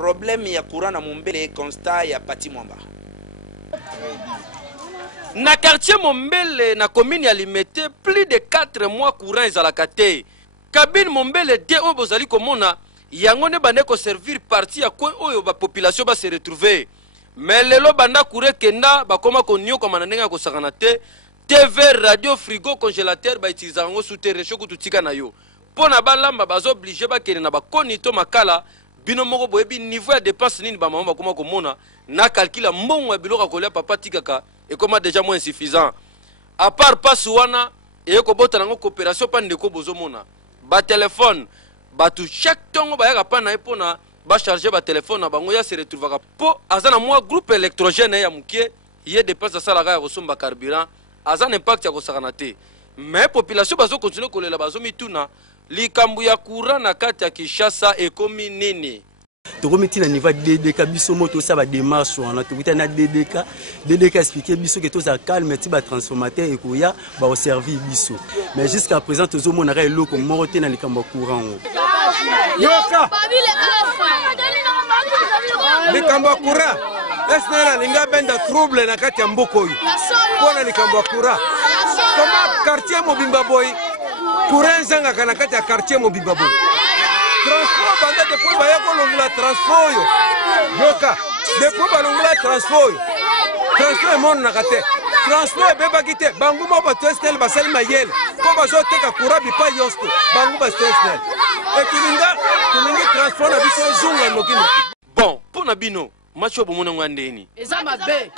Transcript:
problème ya courant na Mombele constat ya Pati Mwamba. Na quartier Mombele na commune ya Limete plus de 4 mois courant ezalaka te. Cabine Mombele de oyo bozali komona yango ne bande ko servir partie ya coin oyo ba population ba se retrouver. Mais lelo banda courant kenda bakoma ko nyo koma na ndenge ko sakana te. TV, radio, frigo, congélateur ba utiliser ngo sous terre choku tutika na yo. Pona balamba bazo obligé ba kene na ba konito makala bino moko boyebi niveau ya dépense nini ba mama bakoma komona na calcula mbongo ya biloko kolia papa tikaka et comment déjà moins insuffisant. À part Pasuana et ko bota nango coopération pa ndeko bozomona. Ba téléphone ba tu chaque tongo ba yaka pa na epona ba charger ba téléphone na bango ya se retrouvaka po azana moi groupe électrogène ya mukie yé dépense ça la ya kosomba carburant azana impact ya kosakana te. Mais population bazo continuer kolela bazo mituna likambu ya courant na kati ya Kinshasa ekomi nini. Tokomiti na niveau DDK biso moto ça va démarche on a tokomiti na DDK expliquer biso que tout ça calme ti ba transformateur ekoya ba au servir biso mais jusqu'à présent tozo mona ka eloko morote na likambo courant yoka likambo courant esna linga benda trouble na kati ya mboko yo pona likambo courant comment quartier Mobimba Boy courant zanga kana kati ya quartier Mobimba Boy transport banda depuis ba yako longula transport yo yoka depuis ba longula transport mon na kate transport beba kite bangu mo ba testel ba sali mayele ko ba zo teka courant bi pa yosto bangu ba testel et tulinga transport na biso zunga lokini. Bon pour na bino macho bomona ngandeni eza mabe